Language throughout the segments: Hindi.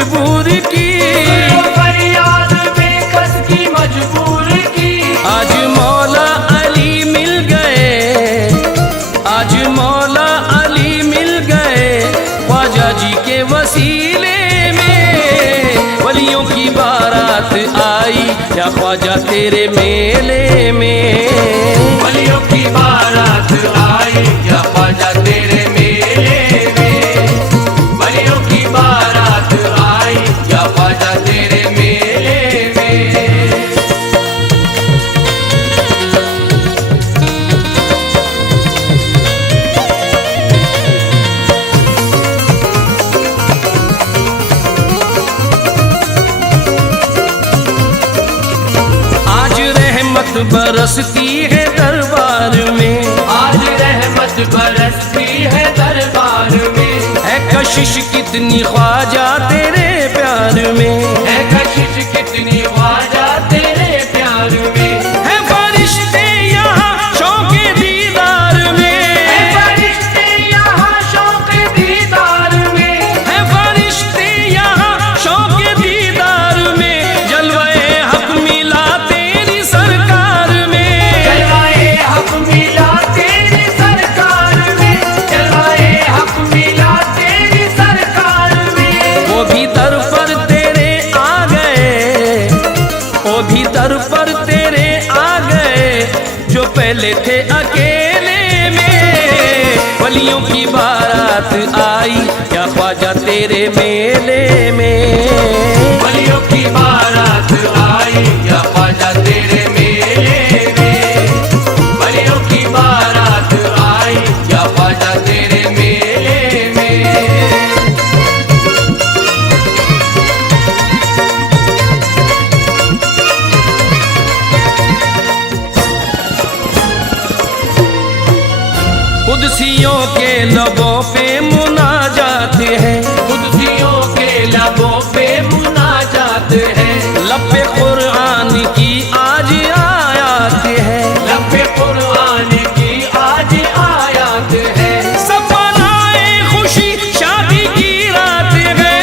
मजबूर की, फरियाद बेकस की मजबूर की। आज मौला अली मिल गए, आज मौला अली मिल गए, ख्वाजा जी के वसीले में वलियों की बारात आई, या ख्वाजा तेरे मेले में। वलियों की बारात आई या ख्वाजा तेरे मेले में, वलियों की बारात आई या ख्वाजा तेरे मेले में। आज रहमत बरसती है दरबार में, आज रहमत बरसती है दरबार में। है कशिश कितनी ख्वाजा तेरे प्यार में, है कशिश कितनी ख्वाजा तेरे प्यार में। है फरिश्ते यहाँ शौक़े दीदार में, है फरिश्ते यहाँ शौक़े दीदार में। है फरिश्ते यहाँ शौक़े दीदार में, जलवाए हक मिला तेरी सरकार में। जलवाए हक मिला तेरी सरकार में, जलवाए हक मिला तेरी सरकार में। वो भी दर पर तेरे आ गए, वो भी दर पर तेरे आ गए, जो पहले थे अकेले में वलियों की बारात आई, या ख्वाजा तेरे मेले में। वलियों की बारात आई या ख्वाजा तेरे मेले में, वलियों की बारात आई या ख्वाजा तेरे मेले में। कुदसियों के लबों पे मुनाजात है, कुदसियों के लबों पे मुनाजात है। लब पे कुरान की आज आयात है, लब पे कुरान की आज आयात है। सब मनाए खुशी शादी की रात है,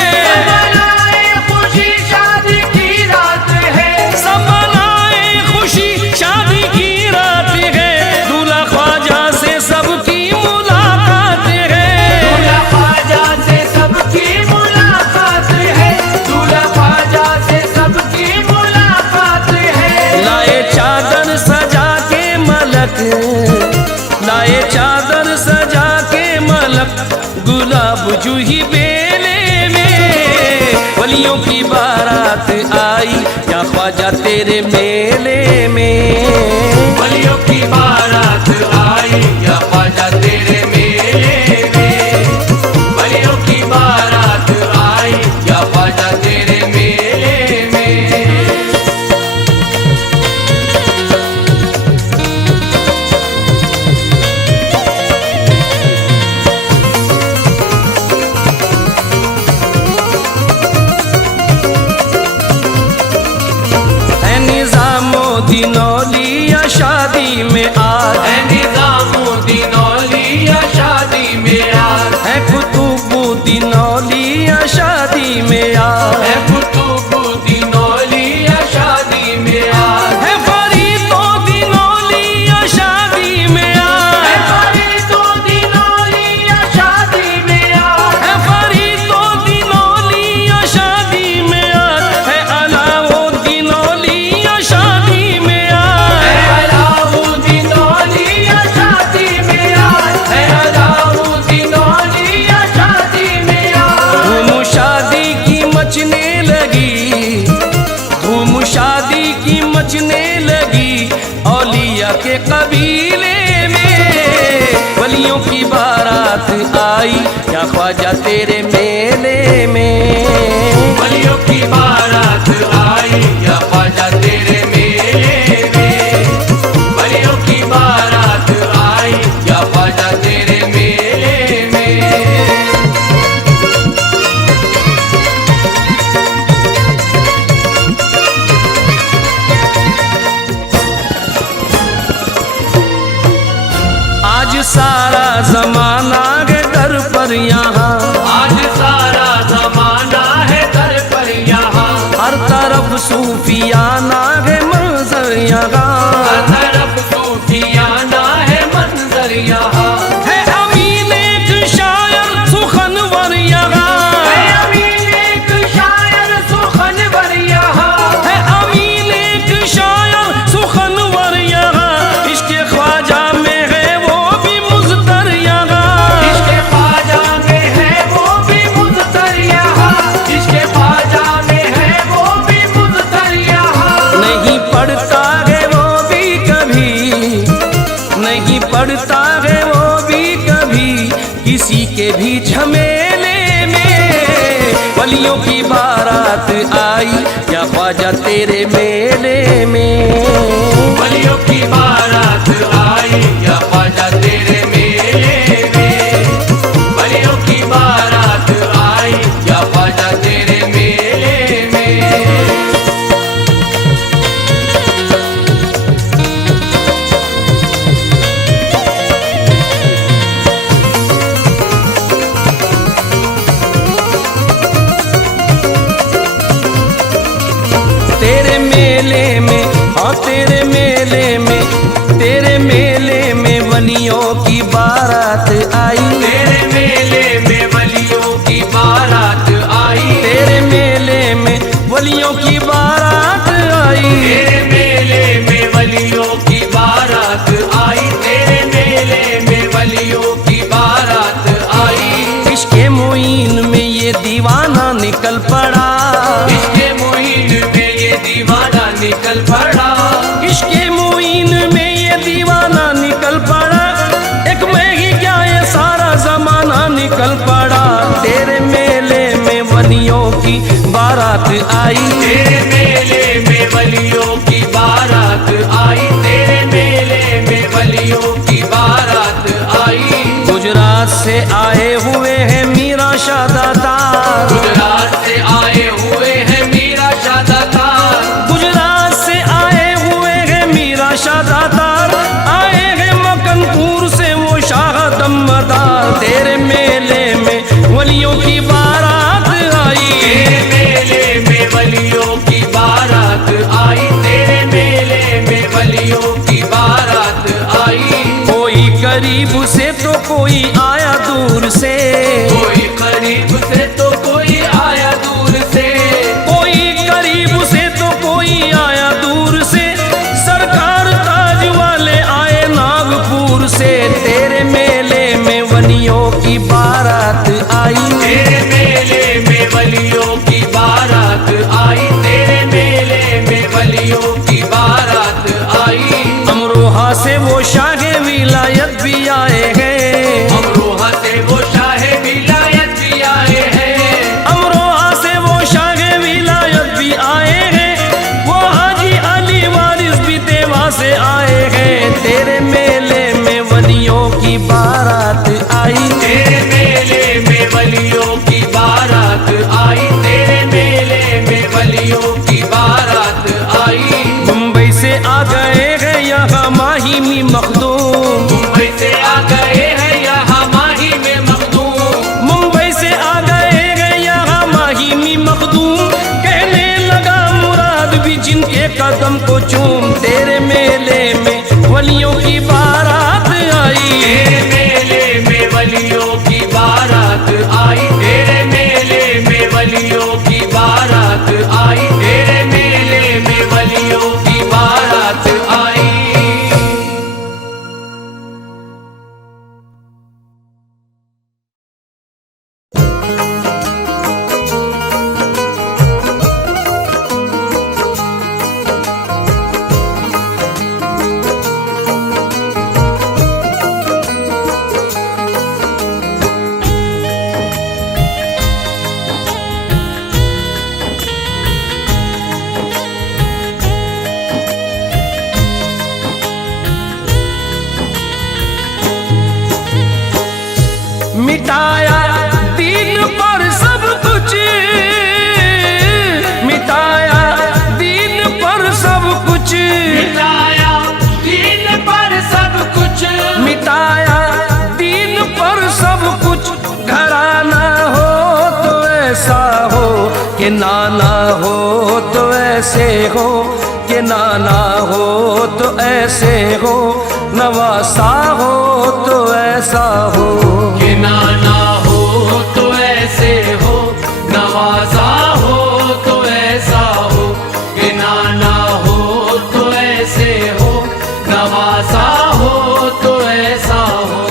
मनाए खुशी शादी की रात है। सब मनाए खुशी शादी की रात है, दूल्हा ख्वाजा से सबकी मुलाकात है। दूल्हा ख्वाजा से सबकी मुलाकात है, दूल्हा ख्वाजा से सबकी मुलाकात है। लाए चादर सजा के मलक, लाए चादर सजा के मलक, गुलाब जूही बेले में वलियों की बारात आई, या ख्वाजा तेरे मेले में। वलियों की बारात आई या ख्वाजा तेरे मेले में, वलियों की बारात आई या ख्वाजा तेरे मेले में। है निजामुद्दीन औलिया शादी में आज, है निजामुद्दीन औलिया शादी में आज, है कुतुबुद्दीन औलिया शादी में आज, है कुतुबुद्दीन औलिया शादी में आज, है फरीदुद्दीन औलिया शादी में है आज, फरीदुद्दीन औलिया शादी में आज, है फरीदुद्दीन औलिया शादी में आज, है अलाउद्दीन औलिया शादी में आज, है अलाउद्दीन औलिया शादी में आज, है अलाउद्दीन औलिया शादी में आज। धूम शादी की मचने लगी, धूम शादी की मचने लगी, औलिया के कबीले में वलियों की बारात आई, या ख्वाजा तेरे मेले में। वलियों की बारात आई या ख्वाजा तेरे मेले में, वलियों की बारात आई या ख्वाजा तेरे मेले में। आज सारा जमाना है दर पर यहाँ, आज सारा जमाना है दर वलियों की बारात आई या ख्वाजा तेरे मेले में। वलियों की बारात आई या ख्वाजा तेरे मेले में। वलियों की बारात आई या ख्वाजा तेरे मेले में। तेरे मेले में, हाँ तेरे मेले में, तेरे मेले में वलियों की बारात आई। तेरे मेले में वलियों की बारात आई। तेरे मेले में वलियों की बारात आई। तेरे मेले में वलियों की बारात आई। तेरे मेले में वलियों की बारात आई। इश्क़े मोइन में ये दीवाना निकल पड़ा। इश्क़े मोइन में ये दीवाना निकल पड़ा। इश्क़े मोइन में ये दीवाना निकल पड़ा। एक मैं ही क्या ये सारा जमाना निकल पड़ा। तेरे मेले में वलियों की बारात आई। तेरे मेले में वलियों की बारात आई। तेरे मेले में वलियों की बारात आई। गुजरात से आए हुए हैं मीरा शाह दातार। गुजरात से आए हुए हैं मीरा शाह दातार। गुजरात से आए हुए हैं मीरा शाह दातार। आए हैं मकनपुर से वो शाह दमदार। तेरे मेले में वलियों की बारात आई। तेरे मेले में वलियों की बारात आई। तेरे मेले में वलियों की बारात आई। कोई करीब से तो कोई आया दूर से। कोई करीब से तो कोई आया दूर से। कोई करीब से तो कोई आया दूर से। सरकार ताज वाले आए नागपुर से। तेरे मेले में वलियों की बारात आई। तेरे मेले में वलियों की बारात आई। तेरे मेले में वलियों की बारात आई। अमरोहा से वो शाह विलायत भी आए हैं। अमरोहा से वो शाह विलायत भी आए हैं। अमरोहा से वो शाह विलायत भी आए हैं। वो हाजी अली वारिस भी देवा से आए हैं। तेरे मेले में वलियों की बारात आई। तेरे मेले में वलियों की बारात आई। तेरे मेले में वलियों की बारात आई। मुंबई से आ गए हैं यहाँ माही में मखदूम। मुंबई से आ गए हैं यहाँ माही में मखदूम। मुंबई से आ गए हैं यहाँ माही में मखदूम। कहने लगा मुराद भी जिनके कदम को चूम। तेरे मेले में वलियों की बारात आई। तेरे मेले में वलियों की बारात आई। तेरे मेले में वलियों की बारात आई। तेरे मेले में वलियों की बारात आई। मिटाया दीन पर सब कुछ। मिटाया दीन पर सब कुछ। मिटाया दीन पर सब कुछ। मिटाया दीन पर सब कुछ। घराना हो तो ऐसा हो कि नाना हो तो ऐसे हो कि नाना हो तो ऐसे हो। नवासा हो तो ऐसा हो कि नाना हो तो ऐसे हो। नवाजा हो तो ऐसा हो। कि नाना हो तो ऐसे हो। नवाजा हो तो ऐसा हो।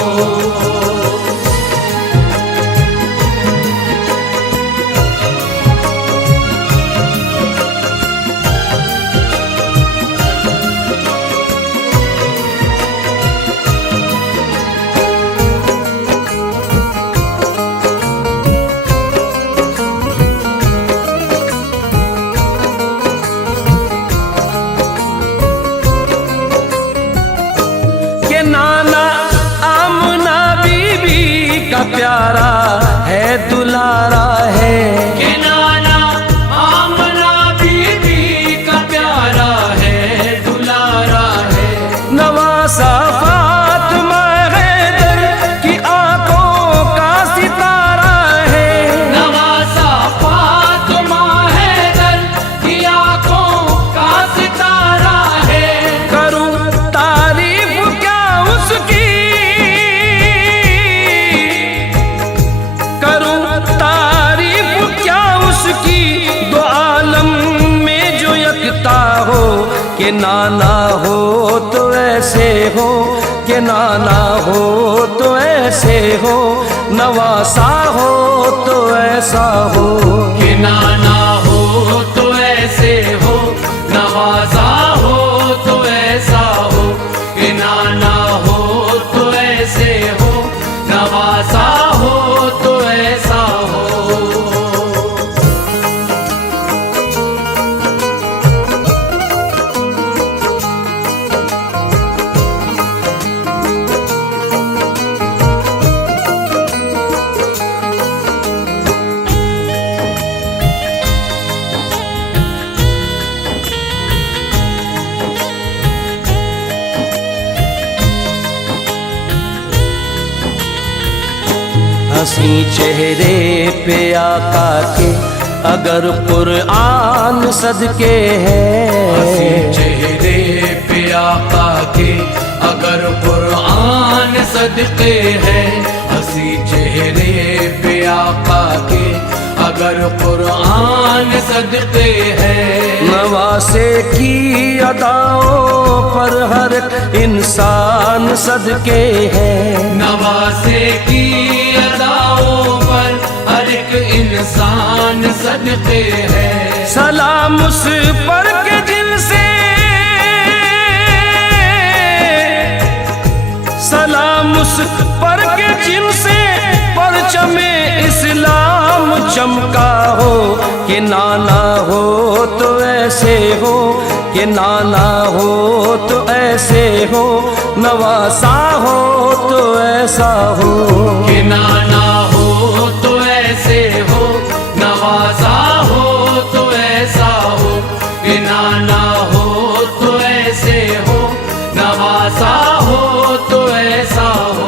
कि नाना हो तो ऐसे हो, कि नाना हो तो ऐसे हो, नवासा हो तो ऐसा हो। कि नाना हो तो ऐसे हो, नवाजा हो तो ऐसा हो। कि नाना हो तो ऐसे हो, नवाजा हो तो ऐसा हो। हंसी चेहरे पे आका के अगर कुरान सदके हंसी है, चेहरे पे आका के अगर कुरान सदके है। हंसी चेहरे पे आका के अगर कुरान सदके है। नवासे की अदाओं पर हर इंसान सदके है। नवासे की अदाओं पर हर एक इंसान सदके है। सलाम उस पर के जिनसे, सलाम उस पर के जिनसे परचमे इस्लाम चमका हो। कि नाना हो तो ऐसे हो, कि नाना हो तो ऐसे हो, नवासा हो तो ऐसा हो। कि नाना हो तो ऐसे हो, नवाजा हो तो ऐसा हो। कि नाना हो तो ऐसे हो, नवाजा हो तो ऐसा हो।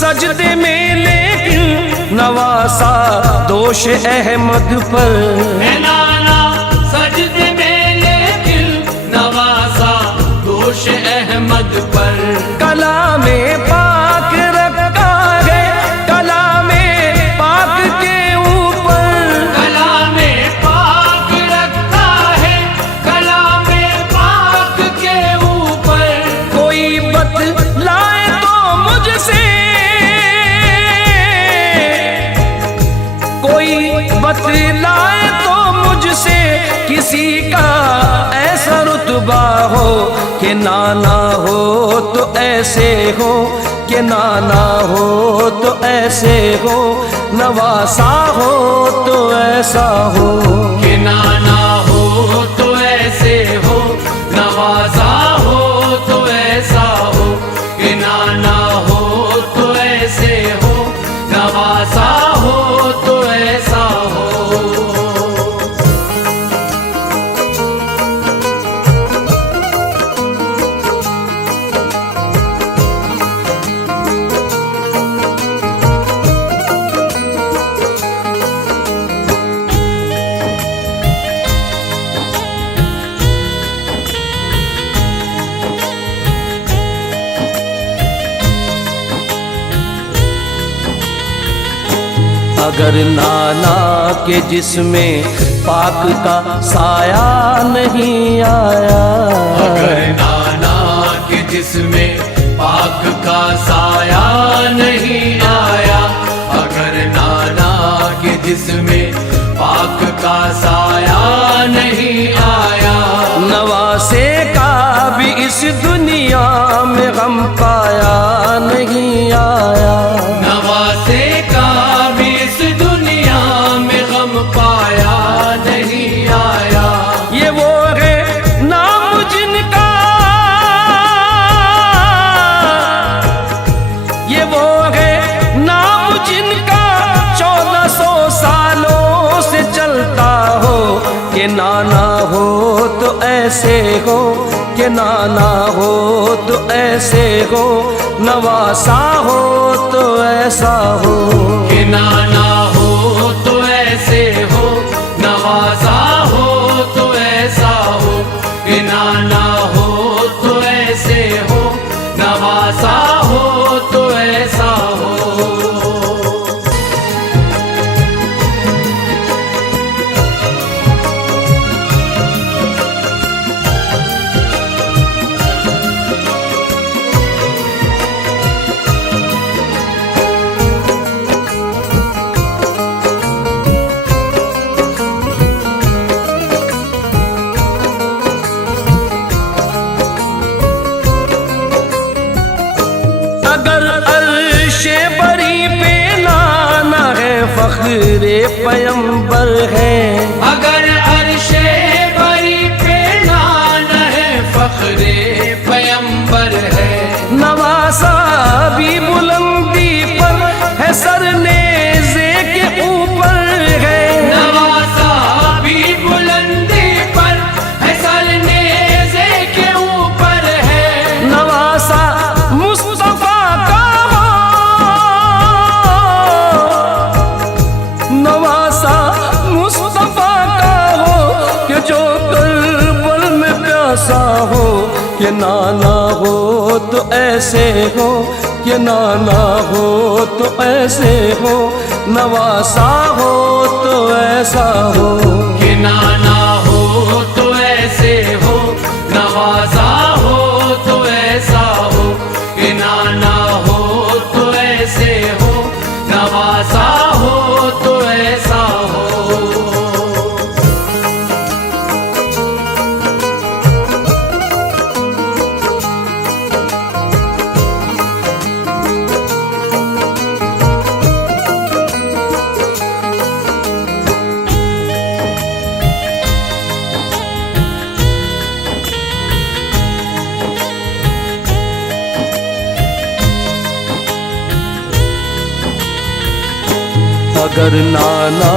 सजदे में लेकिन नवासा दोष अहमद पर। है नाना सजदे में लेकिन नवासा दोष अहमद पर। कलामे पाक रखा है, कलामे पाक के ऊपर। कलामे पाक रखा है, कलामे पाक के ऊपर। कोई बतलाए तो मुझसे, कोई बतलाए तो मुझसे किसी का ऐसा रुतबा हो। कि नाना हो तो ऐसे हो, कि नाना हो तो ऐसे हो, नवासा हो तो ऐसा हो। कि नाना हो तो ऐसे हो, नवाजा हो तो ऐसा हो। कि नाना हो तो ऐसे हो, नवाजा हो तो ऐसा हो। अगर नाना के जिसमें पाक का साया नहीं आया, अगर नाना के जिसमें पाक का साया नहीं आया। अगर नाना के जिसमें पाक का साया नहीं आया। नवासे का भी इस दुनिया में गम पाया नहीं आया। नवासे का भी इस दुनिया में गम पाया नहीं आया। ये वो है नाम जिनका, ये वो है नाम जिनका 1400 सालों से चलता हो। कि नाना हो तो ऐसे हो, कि नाना हो तो ऐसे हो, नवासा हो तो ऐसा हो। कि नाना हो तो ऐसे हो, नवाजा हो तो ऐसा हो। कि नाना हो तो ऐसे हो, नवाजा हो तो ऐसा हो। अगर अर्शे बरी पे नाना है, फख्रे पैगंबर है। अगर अर्शे बरी पे नाना है, फख्रे पैगंबर है। नवासा भी बुलंदी पर है, सरनेज़े के ऊपर है। नवासा भी बुलंदी पर है, सरनेज़े के ऊपर है। नवासा मुस्तफा का हो, नवासा मुस्तफा का हो, कि जो करबल में प्यासा हो। कि नाना हो तो ऐसे हो, कि नाना हो तो ऐसे हो, नवासा हो तो ऐसा हो। कि नाना हो तो ऐसे हो, नवाजा हो तो ऐसा हो। कि नाना हो तो ऐसे हो, नवाजा हो तो ऐसा हो। अगर नाना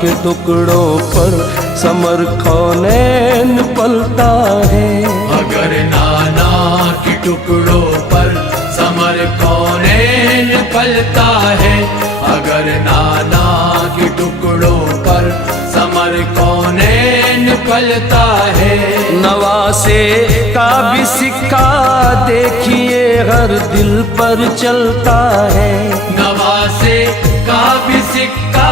के टुकड़ों पर समर कौनैन पलता है। अगर नाना के टुकड़ों पर समर कौनैन पलता है। अगर नाना के टुकड़ों पर समर कौनैन पलता है। नवासे का भी सिक्का देखिए हर दिल पर चलता है। नवासे का भी सिक्का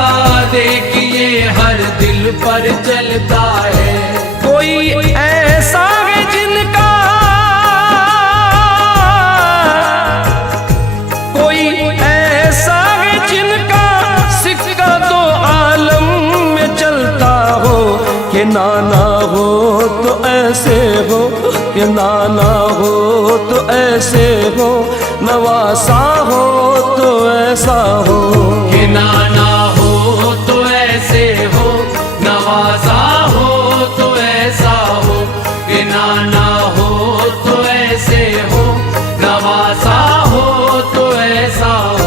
देखिए हर दिल पर चलता है। कोई ऐसा है जिनका, कोई ऐसा है जिनका सिक्का तो आलम में चलता हो। कि नाना हो तो ऐसे हो, कि नाना हो तो ऐसे हो, नवासा हो तो ऐसा हो। कि नाना हो तो ऐसे हो, नवाजा हो तो ऐसा हो। कि नाना हो तो ऐसे हो, नवाजा हो तो ऐसा हो।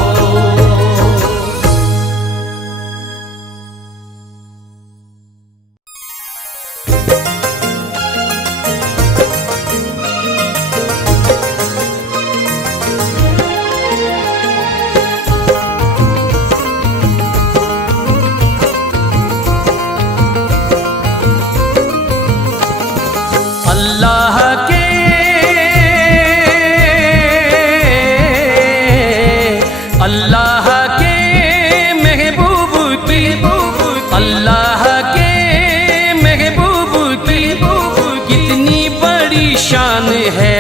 अल्लाह के महबूब की, अल्लाह के महबूब की कितनी बड़ी शान है।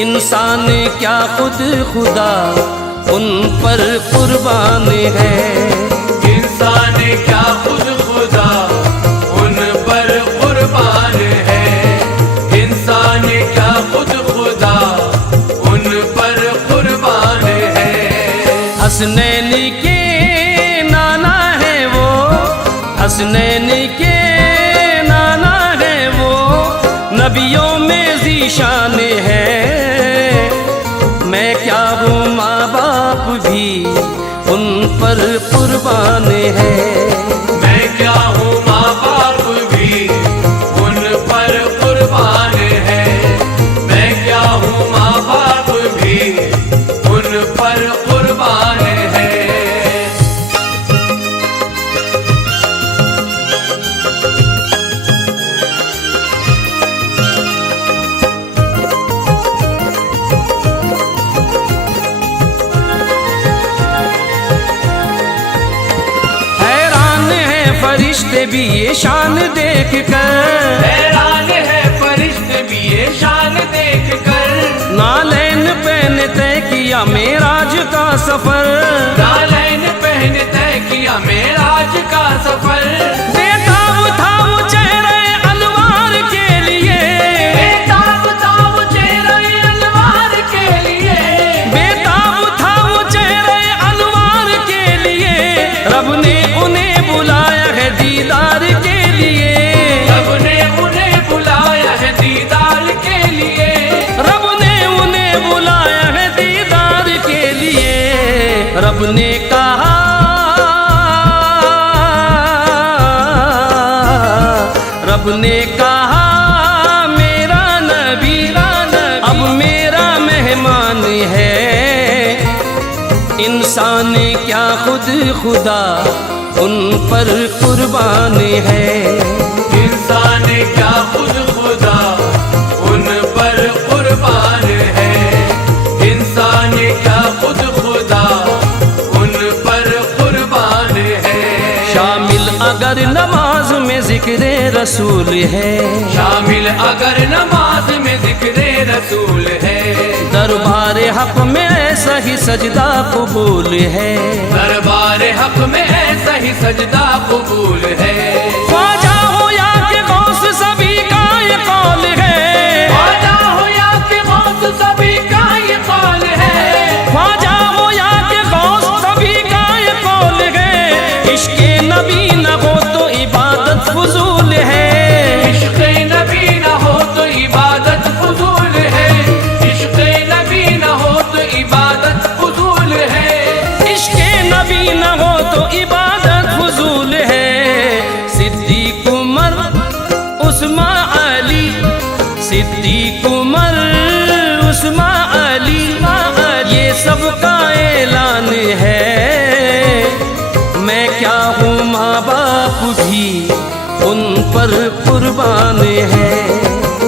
इंसान क्या खुद खुदा उन पर कुर्बान है। इंसान क्या खुद खुदा उन पर कुर्बान है। इंसान क्या खुद खुदा उन पर कुर्बान है। हसनैन के नाना है वो, हसनैन के नाना है वो, नबियों में ज़ीशान है। मैं क्या हूँ माँ बाप भी उन पर कुर्बान है। मैं क्या हूँ माँ बाप भी उन पर कुर्बान फरिश्ते भी ये शान देख कर, हैरान है फरिश्ते भी ये शान देख कर। नालैन पहने तय किया मेराज का सफर, नालैन पहने तय किया मेराज का सफर। बेताब था वो चेहरे अनवार के लिए, बेताब था वो चेहरे अनवार के लिए, बेताब था वो चेहरे अनवार के लिए। रब ने उन्हें बुलाया है दीदार के लिए, रब ने उन्हें बुलाया है दीदार के लिए, रब ने उन्हें बुलाया है दीदार के लिए। रब ने कहा, रब ने कहा मेरा नबी अब मेरा मेहमान है। इंसान क्या खुद खुदा उन पर कुर्बान है, इंसान क्या खुद खुदा उन पर कुर्बान है। इंसान क्या खुद खुदा उन पर कुर्बान है। शामिल अगर नमाज में जिक्र रसूल है, शामिल अगर नमाज में जिक्र रसूल है। दरबार हक में ऐसा ही सजदा कबूल है, दरबार हक में ऐसा ही सजदा कबूल है। ख्वाजा हो या के गौस सभी का ये कौल है, ख्वाजा हो या के गौस सभी का ये कौल है, ख्वाजा हो या के गौस सभी का ये कौल है। इश्क़े नबी न हो तो इबादत फजूल है, इश्क़े नबी न हो तो इबादत फजूल है। इश्क़े नबी न हो तो इबादत फजूल है। इश्क़े नबी न हो तो इबादत फजूल है। सिद्दीक़ उमर उस्मान अली, सिद्दीक़ उमर उस्मान अली, ये सबका ऐलान है। मैं क्या हूँ माँ बाप भी उन पर कुर्बान है,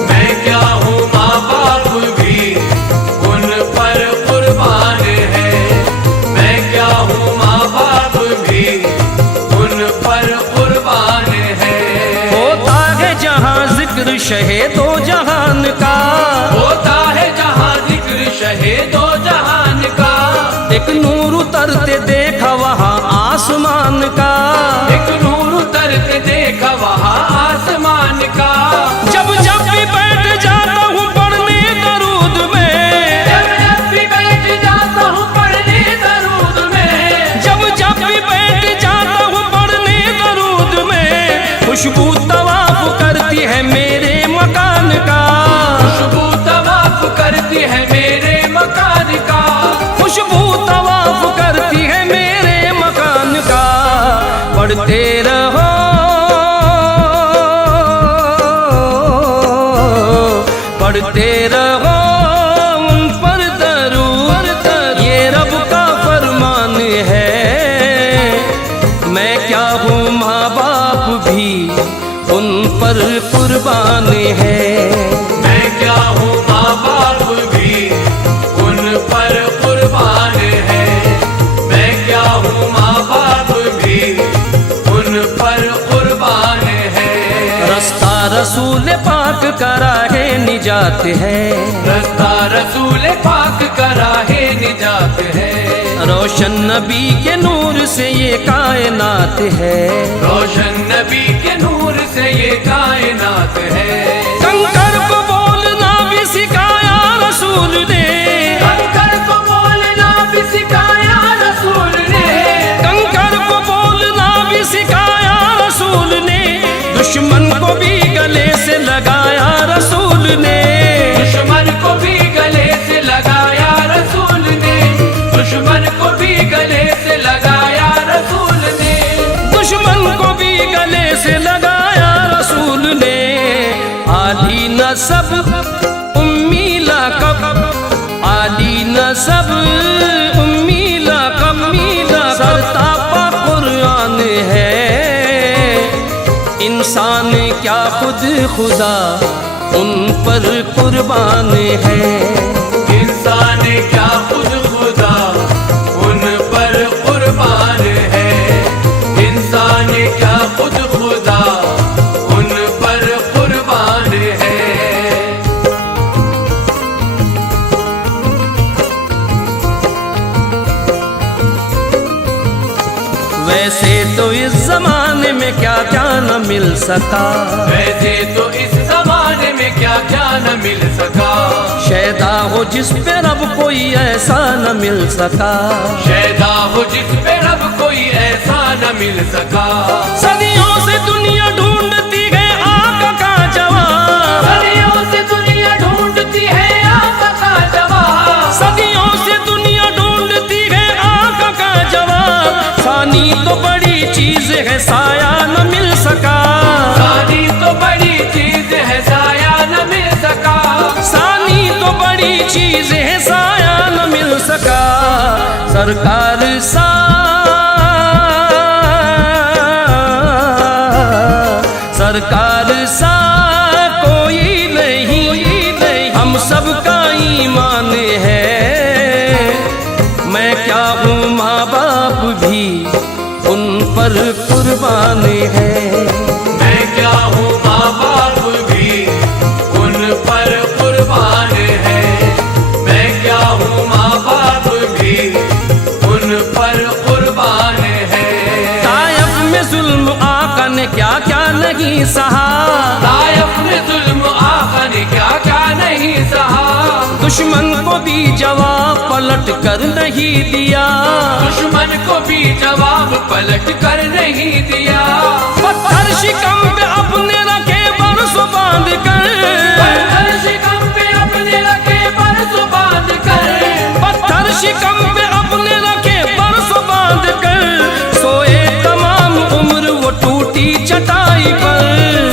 मैं क्या हूँ माँ बाप भी उन पर कुर्बान है। मैं क्या हूँ माँ बाप भी उन पर कुर्बान है। होता है जहाँ जिक्र शहीदो जहान का, होता है जहाँ जिक्र शहीदो जहान का। एक नूर उतरते देखा वहाँ आसमान का, एक नूर उतरते देखा वहाँ आसमान का। जब जब भी बैठ जाता हूँ पढ़ने दरूद में, जब जब भी बैठ जाता हूँ पढ़ने दरूद में, जब जब भी बैठ जाता हूँ पढ़ने दरूद में। खुशबू तवाफ करती है मेरे मकान का, खुशबू तवाफ करती है मेरे मकान का। खुशबू तवाफ करती है मेरे मकान का। पढ़ते रहो पढ़ते रहो उन पर दरूद, ये रब का फरमान है। मैं क्या हूँ माँ बाप भी उन पर कुर्बान है, मैं क्या हूँ माँ बाप भी उन पर कुर्बान है। मैं क्या हूँ माँ बाप भी उन पर कुर्बान है। रास्ता रसूल पाक का राहे निजात है, रास्ता रसूल पाक का राहे निजात है। रोशन नबी के नूर से ये कायनात है, रोशन नबी के नूर से ये कायनात है। कंकर को बोलना भी सिखाया रसूल ने, कंकर को बोलना भी सिखाया रसूल ने, कंकर को बोलना भी सिखाया रसूल ने। दुश्मन को भी गले से लगाया रसूल ने, दुश्मन को भी गले से लगाया रसूल ने। दुश्मन को भी गले से लगाया रसूल ने। दुश्मन को भी गले से लगाया रसूल ने। आली नसब उम्मी लक़ब, आली नसब उम्मी लक़ब, सरतापा कुरान है। इंसान क्या खुद खुदा उन पर कुर्बान है, इंसान क्या खुद खुदा उन पर कुर्बान है। इंसान जाने क्या खुद खुदा उन पर कुर्बान है। वैसे तो इस जमाने में क्या क्या न मिल सका, वैसे तो इस जमाने में क्या क्या न मिल सका। शैदा हो जिस पे रब कोई ऐसा न मिल सका, शैदा हो जिस पे रब कोई ऐसा न मिल सका। सदियों से दुनिया ढूंढती है आका का जवाब, सदियों से दुनिया ढूंढती है आका का जवाब। सदियों से दुनिया ढूंढती है आका का जवाब। सानी तो बड़ी चीज है साया न मिल सका, सानी तो बड़ी चीज है साया न मिल सका। सानी तो बड़ी चीज है साया न मिल सका। सरकार सा सरकार सा कोई नहीं, हम सबका ईमान है। मैं क्या हूँ माँ बाप भी उन पर कुर्बान है। मैं क्या हूँ माँ बाप भी उन पर कुर्बान है। मैं क्या हूँ माँ बाप भी उन पर कुर्बान है। तायफ में जुल्म आका ने क्या क्या नहीं सहा, तायफ में जुल्म आका ने क्या क्या नहीं सहा। दुश्मन को भी जवाब पलट कर नहीं दिया, दुश्मन को भी जवाब पलट कर नहीं दिया। पत्थर शिकम पे अपने रखे बरसों बांध कर, पत्थर शिकम पे अपने रखे बरसों बांध कर। पत्थर शिकम पे अपने रखे बरसों बांध कर। सोए तमाम उम्र वो टूटी चटाई पर,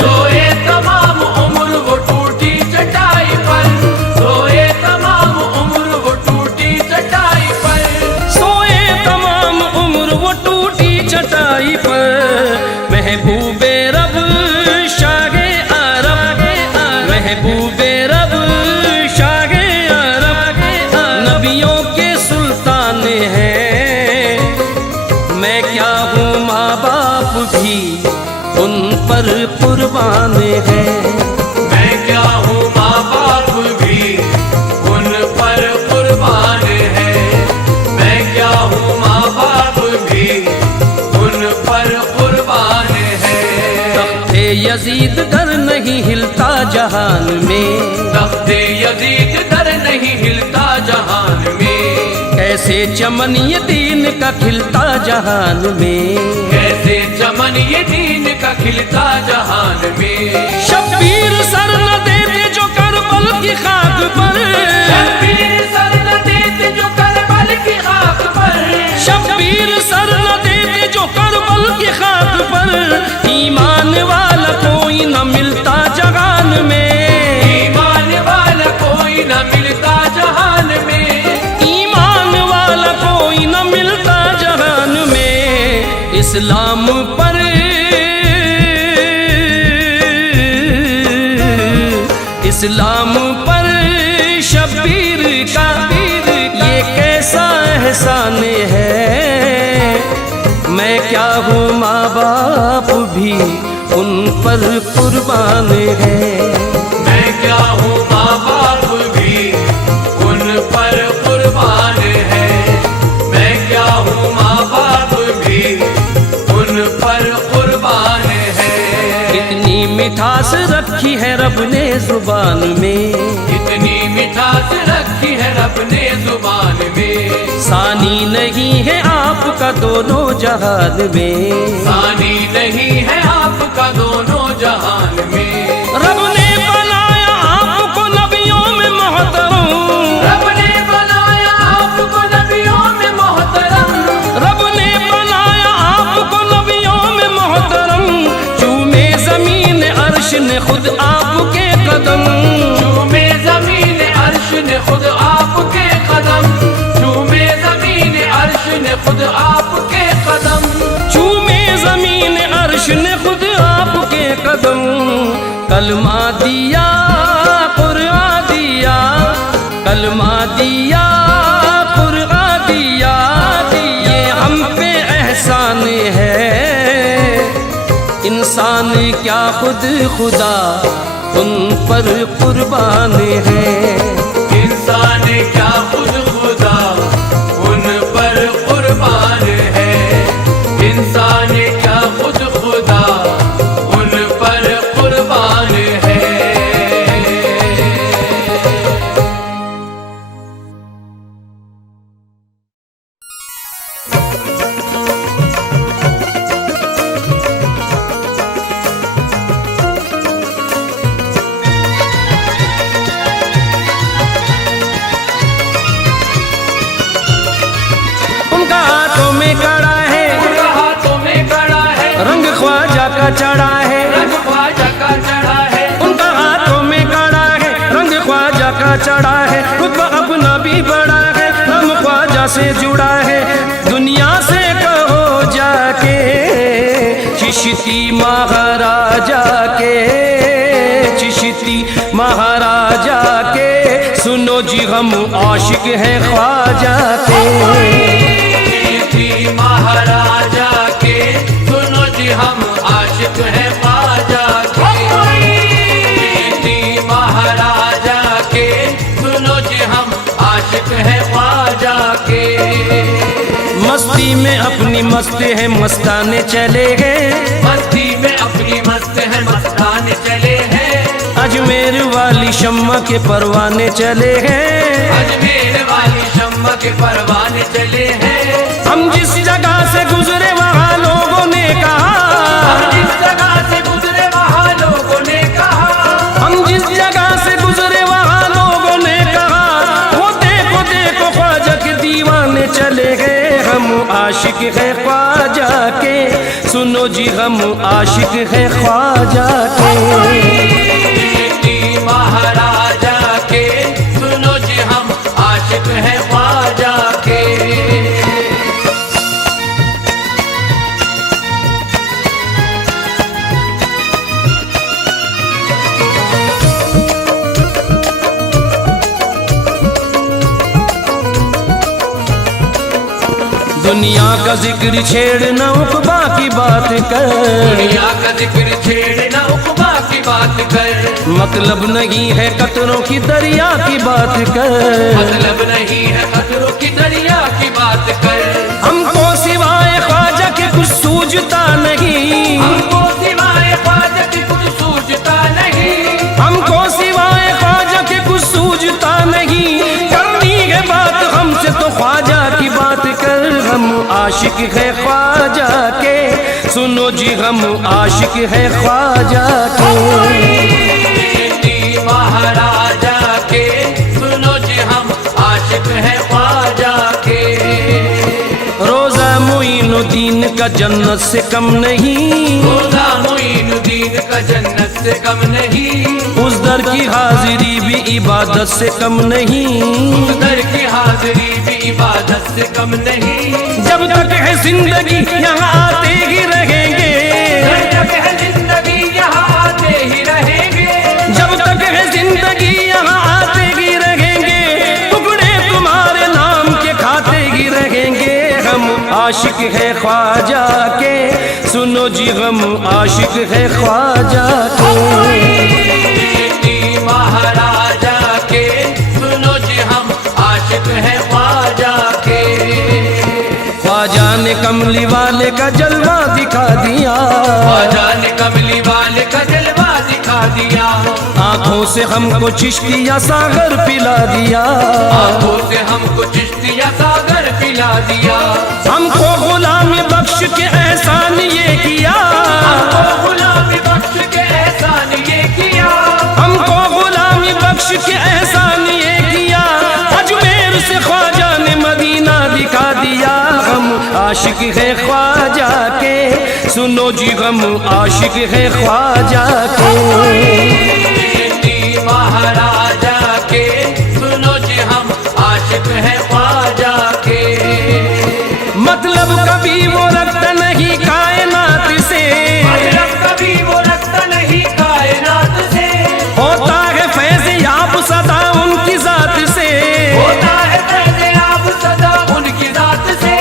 सोए तमाम उम्र वो टूटी चटाई पर। सोए तमाम उम्र वो टूटी चटाई पर। सोए तमाम उम्र वो टूटी चटाई पर। महबूबे रब शागे अरब, महबूबे रब शागे अरब, नबियों के सुल्तान हैं। मैं क्या हूँ माँ बाप भी उन पर कुर्बान है। मैं क्या हूँ माँ बाप भी उन पर कुर्बान है। मैं क्या हूँ माँ बाप भी उन पर कुर्बान है। तख्ते यजीद दर नहीं हिलता जहान में, तख्ते यजीद दर नहीं हिलता जहान में। कैसे चमन ये दीन का खिलता जहान में, कैसे चमन ये दीन का खिलता जहान में। शब्बीर सर न देते जो करबल की खाक पर, शब्बीर सर न देते जो करबल की खाक पर। शब्बीर सर न देते जो करबल की खाक पर। ईमान वाला कोई न मिलता जहान में, ईमान वाला कोई न मिलता जहान में। ईमान वाला कोई न मिलता जहान में। इस्लाम पर इस्लाम पर शब्बीर का ये कैसा एहसान है। मैं क्या हूँ माँ बाप भी उन पर कुर्बान है। मैं क्या हूँ माँ बाप भी उन पर कुर्बान है। मैं क्या हूँ माँ बाप भी उन पर कुर्बान है। इतनी मिठास रखी है रब ने जुबान में, इतनी मिठास रखी है रब ने जुबान में। सानी नहीं है आपका दोनों जहान में, सानी नहीं है आपका दोनों जहान में। रब ने बनाया आपको नबियों में मोहतरम, रब ने बनाया आपको नबियों में मोहतरम। रब ने बनाया आपको नबियों में मोहतरम। चूमे जमीन अर्श ने खुद आपके कदम, चूमे जमीन अर्श ने खुद आपके कदम। चूमे जमीन अर्श ने खुद आपके कदम। चूमे जमीन अर्श ने खुद आपके कदम। कलमा दिया कुरान दिया, कलमा दिया कुरान दिया, ये हम पे एहसान है। क्या खुद खुदा उन पर कुर्बान है। इंसान क्या खुद खुदा उन पर कुर्बान है। इंसान क्या खुद खुदा उन पर कुर्बान है। उनका हाथों में कड़ा है, उनका हाथों में कड़ा है, रंग ख्वाजा का चढ़ा है। रंग ख्वाजा का चढ़ा है। उनका हाथों में कड़ा है, रंग ख्वाजा का चढ़ा है। रुतबा अपना भी बड़ा है, हम ख्वाजा से जुड़ा है। दुनिया से कहो जाके चिश्ती महाराजा के, चिश्ती महाराजा के, सुनो जी हम आशिक हैं ख्वाजा के। चिश्ती महाराजा के, सुनो जी हम आशिक हैं ख्वाजा के। चिश्ती महाराजा के, सुनो जी हम आशिक हैं ख्वाजा के। मस्ती में अपनी मस्त है मस्ताने चले गए, मस्ती में अपनी मस्त है मस्ताने चले हैं। अजमेर वाली शम्मा के परवाने चले हैं। अजमेर वाली शम्मा के परवाने चले हैं। हम जिस जगह से गुजरे वहाँ लोगों ने कहा, हम जिस जगह से गुजरे वहाँ लोगों ने कहा, हम जिस जगह से गुजरे वहाँ लोगों ने कहा, वो देखो देखो ख्वाजा के दीवाने चले गए। हम आशिक है ख्वाजा के, सुनो जी हम आशिक है ख्वाजा के। चिश्ती महाराजा के, सुनो जी हम आशिक हैं ख्वाजा के। दुनिया का जिक्र छेड़ना उक़बा की बात कर, दुनिया का जिक्र छेड़ना उक़बा की बात कर। मतलब नहीं है कतरों की दरिया की बात कर। मतलब नहीं है कतरों की दरिया की बात कर। हमको सिवाय ख्वाजा के कुछ सूझता नहीं, हमको सिवाय ख्वाजा के कुछ सूझता नहीं। हमको सिवाय ख्वाजा के कुछ सूझता नहीं। करनी है बात हमसे तो ख्वाजा की बात कर। हम आशिक है ख्वाजा के, सुनो जी हम आशिक है ख्वाजा के। चिश्ती महाराजा के, सुनो जी हम आशिक हैं ख्वाजा के। रोजा मोइनुद्दीन का जन्नत से कम नहीं, रोजा मोइनुद्दीन का जन्नत से कम नहीं। उस दर की हाजिरी भी इबादत से कम नहीं। उस दर की हाजिरी भी इबादत से कम नहीं। जब तक है जिंदगी यहाँ आते ही रहेंगे, जब तक है जिंदगी यहाँ आते ही रहेंगे। जब तक है जिंदगी यहाँ आते ही रहेंगे। टुकड़े तुम्हारे नाम के खाते ही रहेंगे। हम आशिक है ख्वाजा के, सुनो जी हम आशिक है ख्वाजा के। चिश्ती महाराजा के, सुनो जी हम आशिक हैं ख्वाजा के। ख्वाजा ने कमली वाले का जलवा दिखा दिया, ख्वाजा ने कमली वाले का जलवा दिखा दिया। आंखों से हमको चिश्तिया सागर पिला दिया। आंखों से हमको चिश्तिया सागर पिला दिया। हमको गुलामी बख्श के एहसान ये किया, हमको गुलामी बख्श के एहसान ये किया। हमको गुलामी बख्श के एहसान ये किया। अजमेर से ख्वाजा ने मदीना दिखा दिया। हम आशिक है ख्वाजा के, सुनो जी हम आशिक है ख्वाजा के। चिश्ती महाराजा के, सुनो जी हम आशिक हैं ख्वाजा के। मतलब कभी वो रखता नहीं कायनात से, मतलब कभी वो रखता नहीं कायनात से। होता है फैज़ याब सदा उनकी जात से। होता है फैज़ याब सदा उनकी जात से।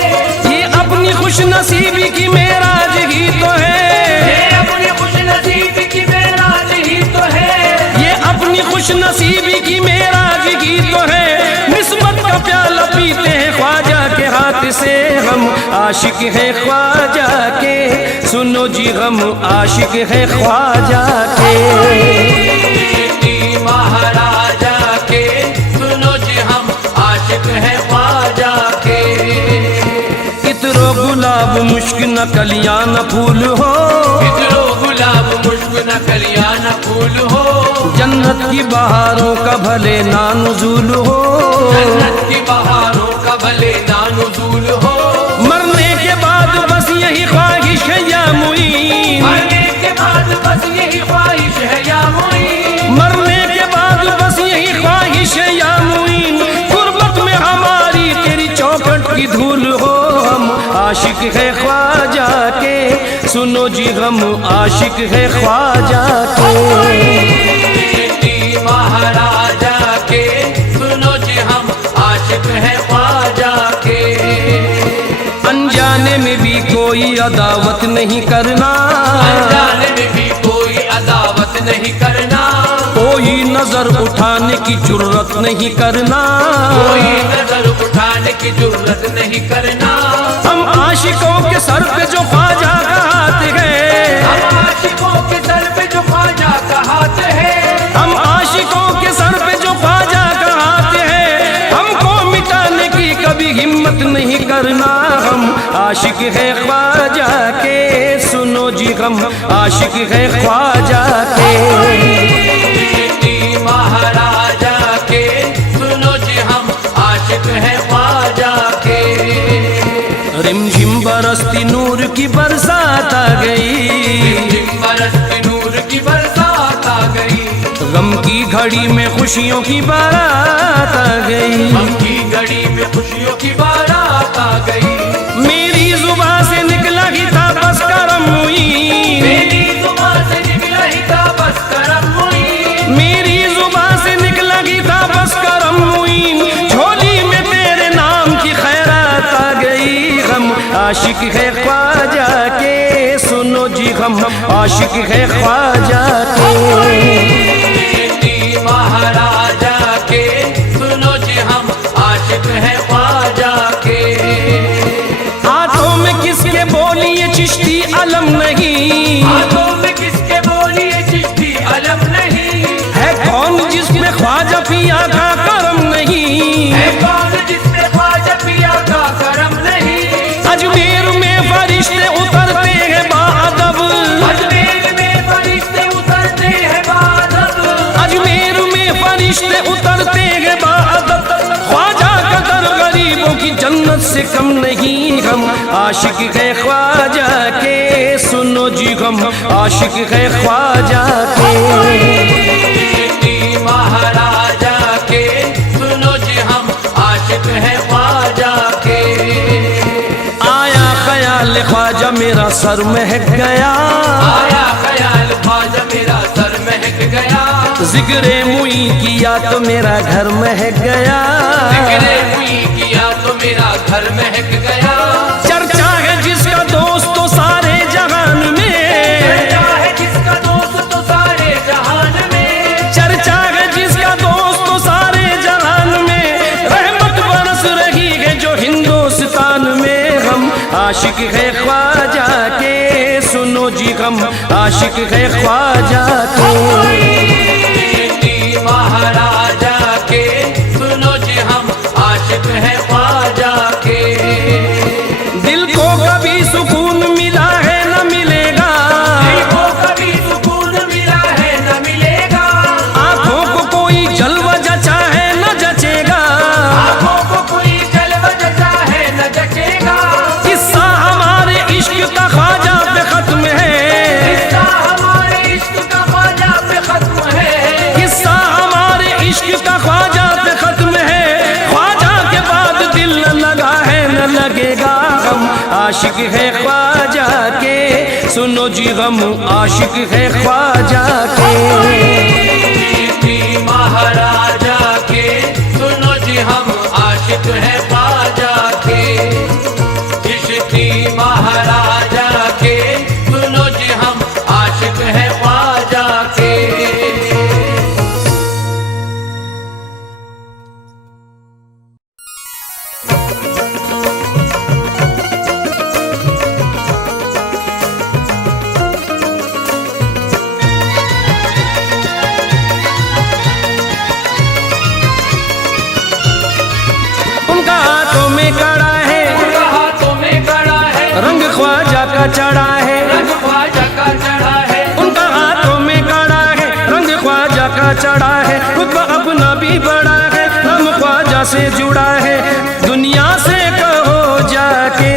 ये अपनी खुश नसीबी की मेराज ही तो है। ये अपनी खुश नसीबी खुश नसीबी की मेराज की तो है, निस्बत का प्याला पीते हैं ख्वाजा के हाथ से। हम आशिक हैं ख्वाजा के, सुनो जी हम आशिक हैं ख्वाजा के। महाराजा के, सुनो जी हम आशिक हैं ख्वाजा के। इतरो गुलाब मुश्क न कलियां न फूल हो, इतरो गुलाब मुश्क न कलियां न फूल हो। जन्नत की बहारों का भले ना नुज़ूल हो, जन्नत की बहारों का भले ना नुज़ूल हो। मरने के बाद बस यही ख्वाहिश है या मुईन, मरने के बाद बस यही ख्वाहिश है या मुईन। मरने के बाद बस यही ख्वाहिश है या मुईन। गुर्बत में हमारी तेरी चौखट की धूल हो। हम आशिक है ख्वाजा के, सुनो जी हम आशिक है ख्वाजा के। महाराजा के, सुनो जी हम आशिक हैं ख्वाजा के। अनजाने में भी कोई अदावत नहीं करना, अनजाने में भी कोई अदावत नहीं करना। कोई नजर उठाने की जुर्रत नहीं करना, कोई नजर उठाने की जुर्रत नहीं करना। हम आशिकों के सर पे जो ख्वाजा का हाथ है, हम आशिकों के सर पे जो ख्वाजा का हाथ है। हम आशिकों के सर पे जो ख्वाजा का हाथ है, हमको मिटाने की कभी हिम्मत नहीं करना। हम आशिक है ख्वाजा के, सुनो जी हम आशिक है ख्वाजा के। महाराजा के, सुनो जी हम आशिक हैं ख्वाजा के। रिमझिम बरसती नूर की बरसात आ गई, बरसती नूर की बरसात आ गई। गम की घड़ी में खुशियों की बारात आ गई, गम की घड़ी में खुशियों की बारात आ गई। मेरी जुबान से निकला ही था बस करम मुईन, मेरी जुबान से निकला ही था बस करम मुईन। मेरी जुबान से निकला ही था बस करम मुईन। झोली में तेरे नाम की खैरात आ गई। हम आशिक है ख्वाजा के, सुनो जी हम आशिक है ख्वाजा के। महाराजा के, सुनो जी हम आशिक हैं ख्वाजा के। हाथों में किसके बोली ये चिश्ती अलम नहीं, हाथों में किसके बोली ये चिश्ती अलम नहीं। है कौन जिसमें ख्वाजा पिया का करम नहीं, है कौन जिसमें ख्वाजा पिया का करम नहीं। अजमेर में फरिश्ते उतरते हैं बाअदब, अजमेर में फरिश्ते उतरते हैं बाअदब। अजमेर में फरिश्ते उतरते हैं बाअदब। ख्वाजा का दर गरीबों की जन्नत से कम नहीं। हम आशिक है ख्वाजा के, सुनो जी हम आशिक है ख्वाजा के। महाराजा के, सुनो जी हम आशिक हैं ख्वाजा के। आया ख्याल ख्वाजा मेरा सर महक गया, आया ख्याल ख्वाजा मेरा सर महक गया। जिक्रे मुई किया तो मेरा घर महक गया, जिक्रे हुई किया तो मेरा घर महक गया। चर्चा है जिसका दोस्त तो सारे जहान में, चर्चा है जिसका दोस्त तो सारे जहान में। चर्चा है जिसका दोस्त तो सारे जहान में। रहमत बरस रही है जो हिंदुस्तान में। हम आशिक है ख्वाजा के, सुनो जी हम आशिक है ख्वाजा के। महाराजा के, सुनो जी हम आशिक हैं ख्वाजा के। दिल को कभी सुकून मिला है न मिलेगा, दिल को कभी सुकून मिला है न मिलेगा। आंखों को कोई जलवा जचा है न जचेगा, आंखों को कोई जलवा जचा है न जचेगा। किस्सा हमारे इश्क का ख्वाजा पे खत्म है, किस्सा हमारे इश्क का ख्वाजा पे खत्म है। किस्सा हमारे इश्क का ख्वाजा पे खत्म है। ख्वाजा के बाद दिल न लगा है न लगेगा। हम आशिक है ख्वाजा के, सुनो जी हम आशिक है ख्वाजा के। महाराजा के, सुनो जी हम आशिक हैं ख्वाजा के। चिश्ती महाराजा के, सुनो जी हम आशिक हैं ख्वाजा के। ख्वाजा का चढ़ा है, रंग ख्वाजा का चढ़ा है, उनका हाथों में कड़ा है, रंग ख्वाजा का चढ़ा है, रुतबा अपना भी बड़ा है, हम ख्वाजा से जुड़ा है, दुनिया से कहो जाके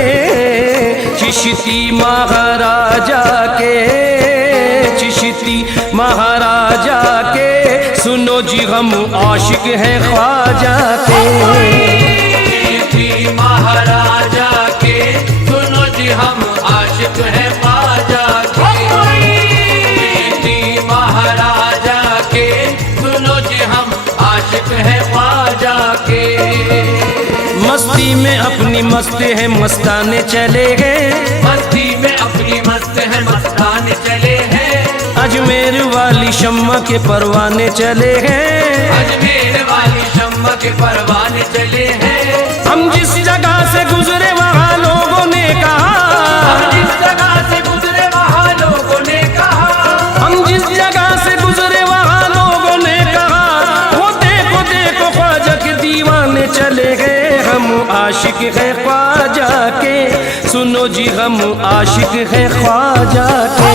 चिश्ती महाराजा के, चिश्ती महाराजा के, सुनो जी हम आशिक हैं ख्वाजा के। चिश्ती महाराजा के, सुनो जी हम आशिक हैं ख्वाजा के। चिश्ती महाराजा के, सुनो जी हम आशिक हैं ख्वाजा के। मस्ती में अपनी मस्त है मस्ताने चले गए, मस्ती में अपनी मस्त है मस्ताने चले हैं, अजमेर वाली शम्मा के परवाने चले हैं, अजमेर वाली शम्मा के परवाने चले हैं। हम जिस जगह से गुजरे वहाँ लोगों ने कहा, हम जिस जगह से गुजरे वहाँ लोगों ने कहा, हम जिस जगह से गुजरे वहाँ लोगों ने कहा, वो देखो देखो ख्वाजा के दीवाने चले गए, हम आशिक है ख्वाजा के, सुनो जी हम आशिक है ख्वाजा के।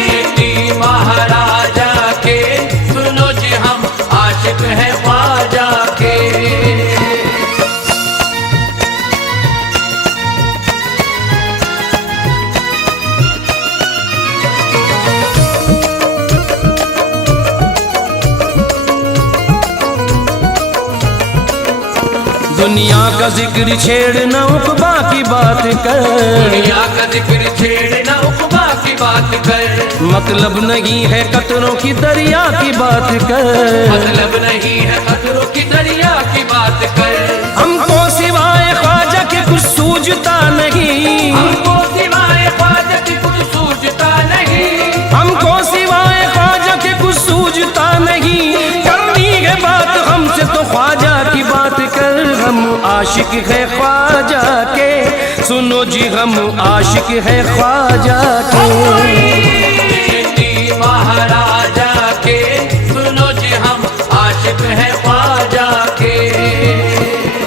चिश्ती महाराजा के, सुनो जी हम आशिक हैं ख्वाजा के। दुनिया का जिक्र छेड़ न उकबा की बात कर, दुनिया का जिक्र छेड़ न उकबा की बात कर, मतलब नहीं है कतरों की दरिया की बात कर, मतलब नहीं है कतरों की दरिया की बात कर। हमको सिवाय ख्वाजा के कुछ सूझता नहीं, हमको सिवाय ख्वाजा के कुछ सूझता नहीं, हमको सिवाय ख्वाजा के कुछ सूझता नहीं, करनी है बात हमसे तो ख्वाजा की बात कर, हम आशिक है ख्वाजा के, सुनो जी हम आशिक है ख्वाजा के। चिश्ती महाराजा के, सुनो जी हम आशिक हैं ख्वाजा के।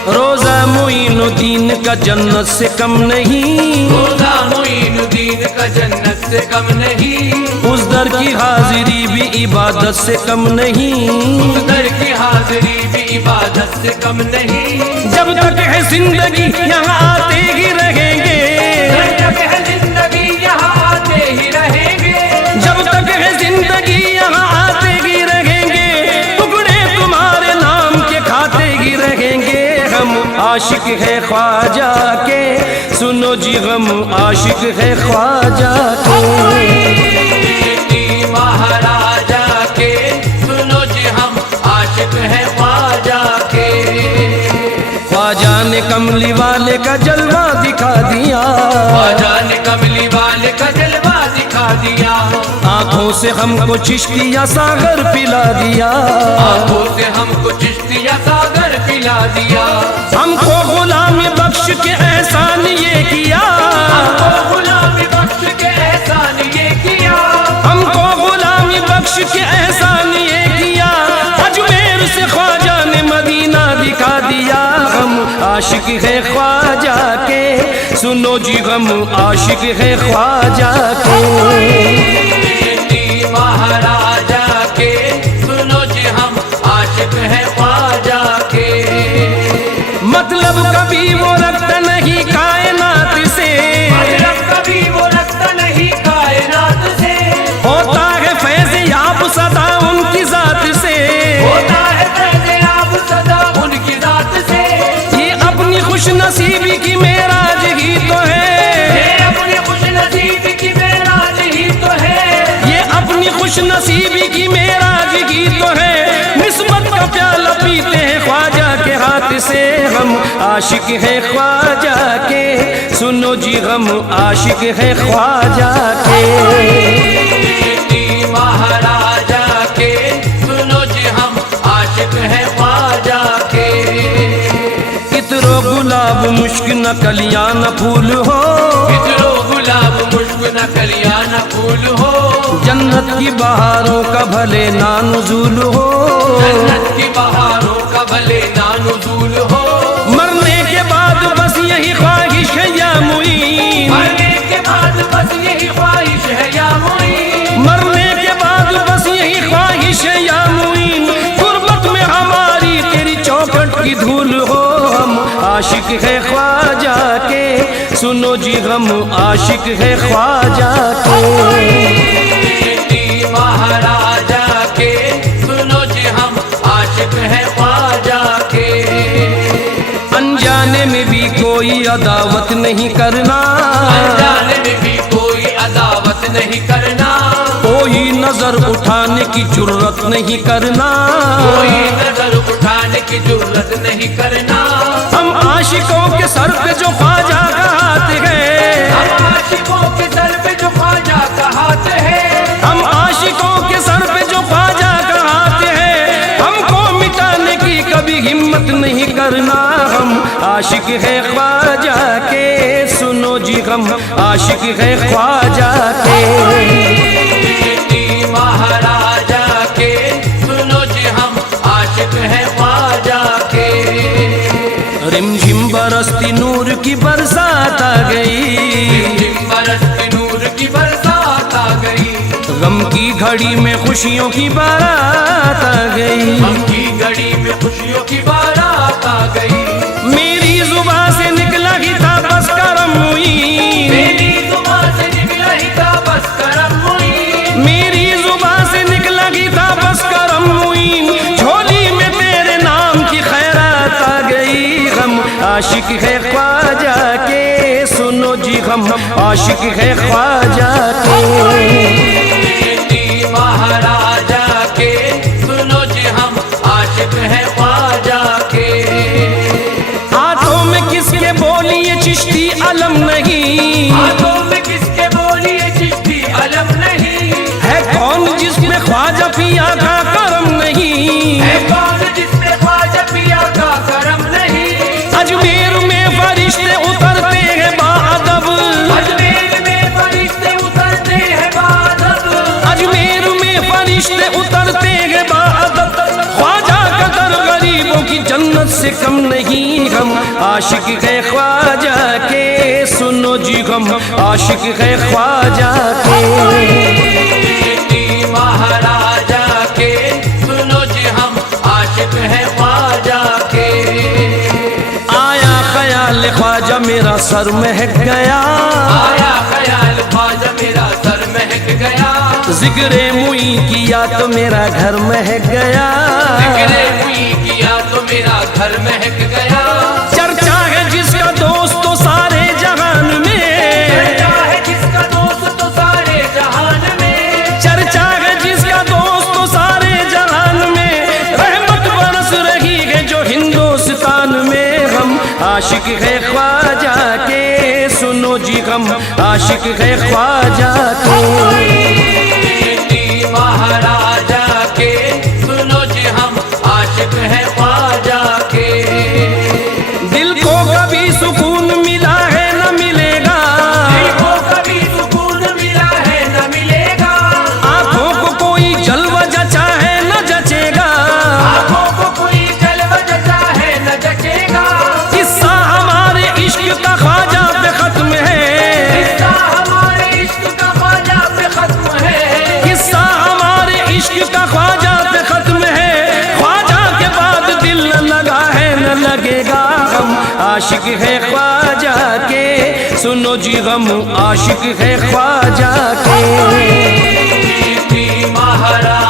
रोजा मोइनुद्दीन का जन्नत से कम नहीं, रोजा मोइनुद्दीन का जन्नत से कम नहीं, उस दर की हाजिरी भी इबादत से कम नहीं, उस दर की हाजिरी भी इबादत से कम नहीं। जब तक है जिंदगी यहाँ आते ही रहेंगे, जब तक है जिंदगी यहाँ आते ही रहेंगे, जब तक है जिंदगी यहाँ आते ही रहेंगे, टुकड़े तुम्हारे नाम के खाते ही रहेंगे, हम आशिक है ख्वाजा के, सुनो जी हम आशिक है ख्वाजा के। चिश्ती महाराजा के, सुनो जी हम आशिक हैं ख्वाजा के। ख्वाजा ने कमली वाले का जलवा दिखा दिया, ख्वाजा ने कमली वाले का जलवा दिखा दिया, आंखों से हमको चिश्तिया सागर पिला दिया, आंखों से हमको चिश्तिया सागर पिला दिया, हमको गुलामी बख्श के एहसान ये किया, हमको गुलामी बख्श के एहसान ये किया, हमको गुलामी बख्श के एहसान ये किया, अजमेर से ख्वाजा ने मदीना दिखा दिया, हम आशिक है ख्वाजा के, सुनो जी हम आशिक है ख्वाजा के। चिश्ती महाराजा के, सुनो जी हम आशिक हैं ख्वाजा के। मतलब कभी वो रखता नहीं कायनात से, मतलब कभी वो रखता नहीं कायनात से, होता है फैज़ याब सदा उनकी जात से, होता है फैज़ याब सदा उनकी जात से। ये अपनी खुश नसीबी की मेराज ही तो है, ये अपनी खुश नसीबी की मेराज ही तो है, ये अपनी खुश नसीबी की मेराज ही तो है, निस्बत का प्याला पीते हैं ख्वाजा के हाथ से, हम आशिक है ख्वाजा के, सुनो जी हम आशिक है ख्वाजा के। चिश्ती महाराजा के, सुनो जी हम आशिक हैं ख्वाजा के। इतरो गुलाब मुश्क न कलियां न फूल हो, इतरो गुलाब मुश्क न कलियां न फूल हो, जन्नत की बहारों का भले ना नुज़ूल हो, जन्नत की बहारों का भले ना नुज़ूल हो, मरने के बाद बस यही ख्वाहिश है या मुईन, मरने है ख्वाजा के, सुनो जी गम आशिक है ख्वाजा के। महाराजा के, सुनो जी हम आशिक है ख्वाजा के। अनजाने में भी कोई अदावत नहीं करना, अनजाने में भी कोई अदावत नहीं करना, कोई नजर उठाने की जुर्रत नहीं करना, कोई नजर उठाने की जुर्रत नहीं करना। हम आशिकों के सर पे जो ख्वाजा का हाथ है, हम आशिकों के सर पे जो ख्वाजा का हाथ है, हम आशिकों के सर पे जो ख्वाजा का हाथ है, हमको मिटाने की कभी हिम्मत नहीं करना। हम आशिक है ख्वाजा के, सुनो जी हम आशिक है ख्वाजा के। महाराजा के, सुनो जी हम आशिक है ख्वाजा के। रिमझिम बरसती नूर की बरसात आ गई, रिमझिम बरसती नूर की बरसात आ गई, गम की घड़ी में खुशियों की बारात आ गई, गम की घड़ी में खुशियों की बारात आ गई। मेरी जुबान से निकला ही था बस करम मुईन, मेरी जुबान से निकला ही था बस करम मुईन, मेरी जुबान से निकला ही था बस करम मुईन, झोली में तेरे नाम की खैरात आ गई। हम आशिक है ख्वाजा के, सुनो जी हम आशिक है ख्वाजा के। महाराजा के, सुनो जी हम आशिक है ख्वाजा के। हाथों में किसके बोलिए चिश्ती अलम नहीं, हाथों में किसके बोलिए चिश्ती अलम नहीं, है कौन जिसमें ख्वाजा पिया का करम नहीं, है कौन जिसमें ख्वाजा पिया का करम नहीं। अजमेर में फरिश्ते उतरते हैं बाअदब, अजमेर में फरिश्ते उतरते हैं बाअदब, अजमेर में फरिश्ते उतरते हैं बाअदब, ख्वाजा का दर गरीबों की जन्नत से कम नहीं। हम आशिक है ख्वाजा के, सुनो जी हम आशिक है ख्वाजा के। महाराजा के, सुनो जी हम आशिक है ख्वाजा के। आया ख्याल ख्वाजा मेरा सर महक गया, आया ख्याल ख्वाजा मेरा सर महक गया, जिक्रे मुई किया तो मेरा घर महक गया, जिक्रे मुई किया तो मेरा घर महक गया। चर्चा है जिसका दोस्त तो सारे जहान में, चर्चा है जिसका दोस्त तो सारे जहान में, चर्चा है जिसका दोस्त तो सारे जहान में, रहमत बरस रही है जो हिंदुस्तान में। हम आशिक है ख्वाजा के, सुनो जी हम आशिक है ख्वाजा के। महाराजा के, सुनो जी हम आशिक है ख्वाजा के। दिल को कभी सुकून मिला है न मिलेगा, दिल को कभी सुकून मिला है न मिलेगा, आंखों को कोई जलवा जचा है न जचेगा, आंखों को कोई जलवा जचा है न जचेगा। किस्सा हमारे इश्क का ख्वाजा पे खत्म है, किस्सा हमारे इश्क का ख्वाजा पे खत्म है, किस्सा हमारे इश्क का ख्वाजा पे खत्म है, ख्वाजा के बाद दिल न लगा है न लगेगा। हम आशिक है ख्वाजा के, सुनो जी हम आशिक है ख्वाजा के। महाराज